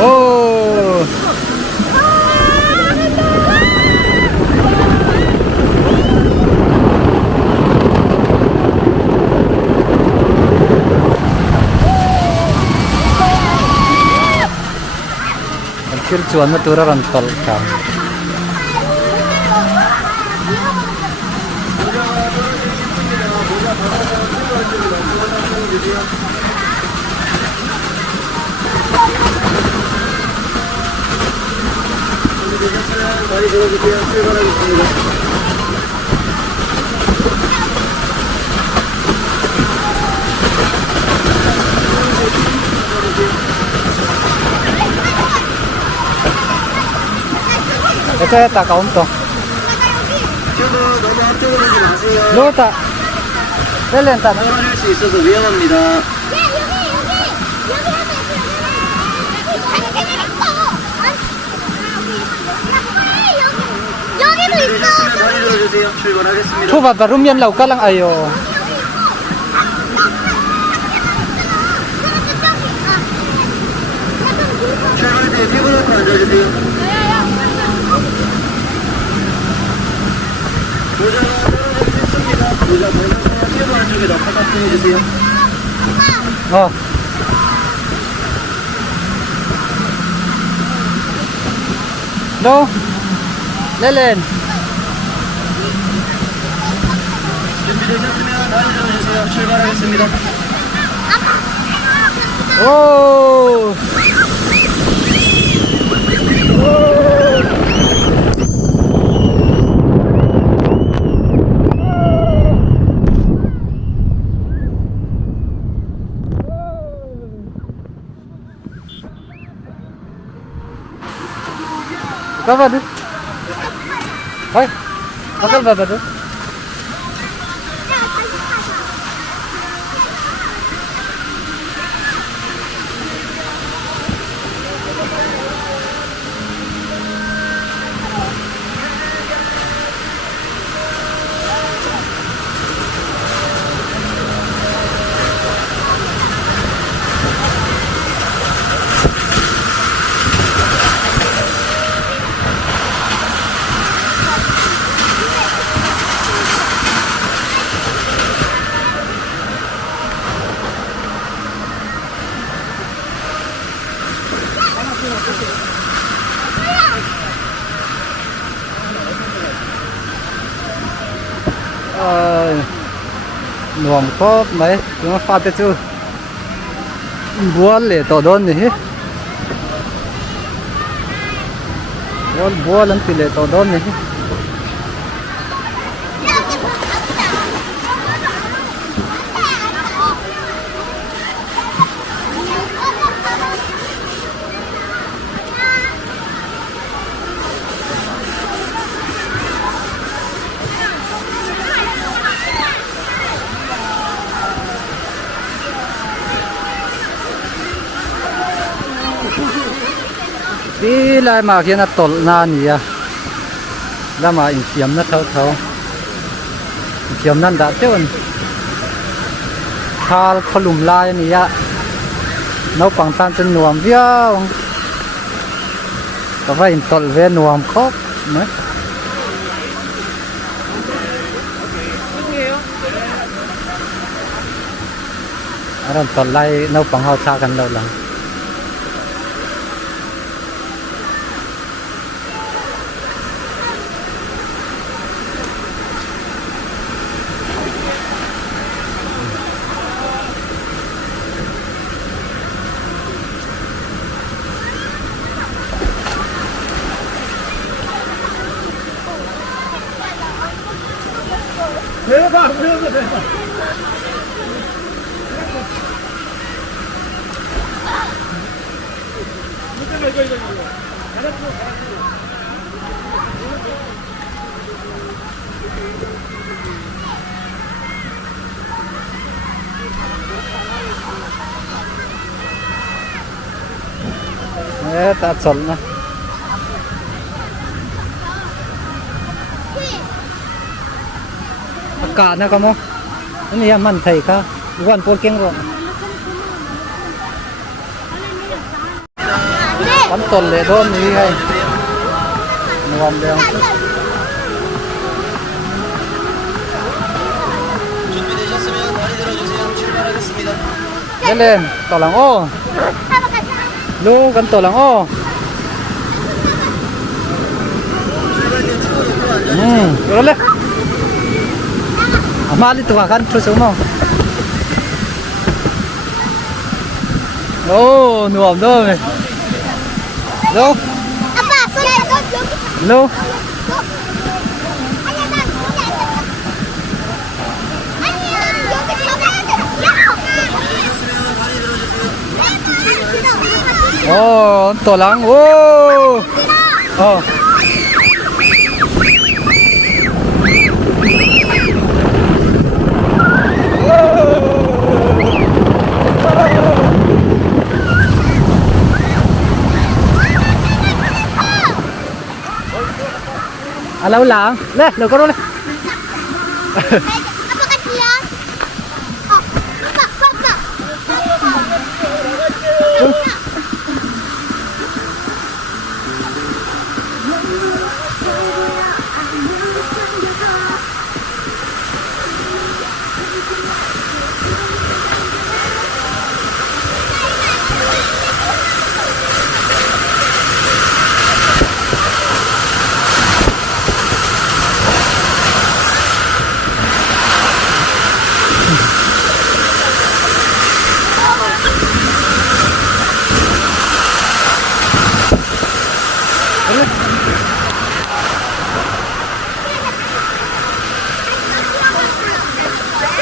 오. Kircuan na turaran tol ka. ito kaum to. 너무 앞쪽으로 오지 마세요. 로타. 렐렌타. 떨어질 수 있어서 위험합니다. 여기도 있어. 다리 들어주세요. 출발하겠습니다. Thu vào room yan lau ka lang ayo. 출발 때 테이블 앞에 앉아주세요. 모자가 떨어졌습니다. 모자 벗어서 테이블 안쪽에다 파닥해주세요. Oh. No. Lelen. 준비되셨으면 다리 들어주세요. 출발하겠습니다. Oh. Apa tu? Hai, bakal apa tu? Nuông có mấy chúng nó pha tết chưa búa lệ tỏ đón này búa lần tỷ lệ tỏ đón này đi lại mà kia là tol na nhỉ là mà in kiếm nó thâu thâu kiếm nó đã tiêu khal khulum lai nhỉ nấu bằng tan trên nuông viao có phải in tol về nuông khóc nữa anh tol lai nấu bằng hao xa gần đâu là 대박! 대박! ta chọn nè cả nè có không anh em mình thấy cả quan polkeng rồi 네. Bắn tuần lệ đôn đi hay ngon đeo 준비되셨으면 다리 들어주세요. 출발하겠습니다. lên lên tỏ lòng ô lô gần tỏ lòng ô 출발대 찍어놓고 앉아. 그럴래 아마리 또 가간 투수 뭐 오 누워 đâu này đâu 아빠, 손에 너 여기. đâu 아니야, 여기 잡아야 돼. ồ tỏ lòng ô à lâu lắm lên được con luôn 아빠 같이야. 아빠.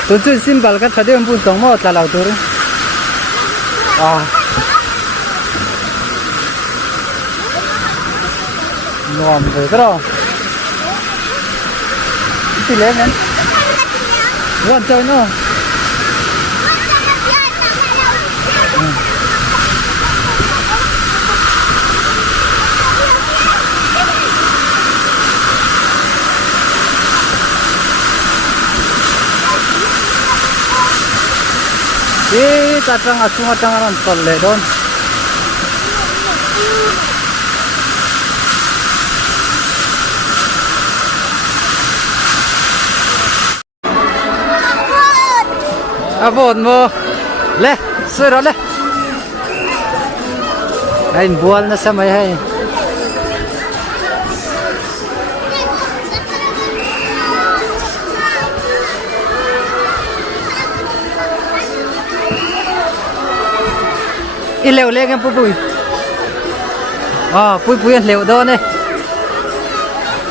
tôi chưa xin vào cái thời điểm buồn tổng một là lão tôi à ngon rồi cái đó đi lên lên luôn chơi nữa 이 짜장 아충아장하는 떨레돈 à buồn mơ lê xưa đó lê anh buồn nó sao mày hay ít lều lên em bụi bụi bụi lều đó này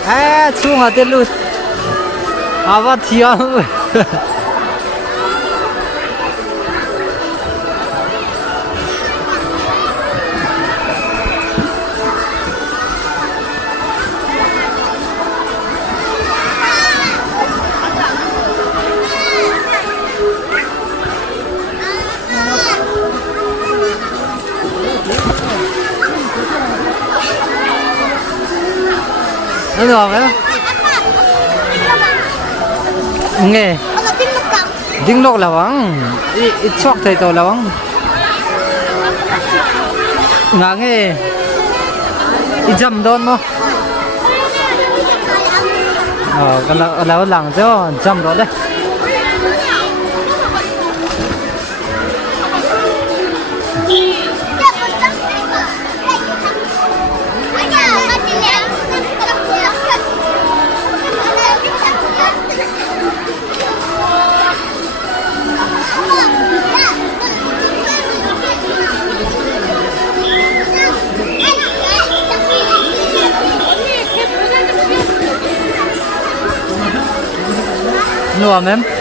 à xuống ở tiền luôn à vắt thiếu nó được không nghe tiếng lộc là vắng ít chọc thầy tổ là vắng ngã nghe ít dầm đón mà cái là lằng chứ dầm đó đấy nuông em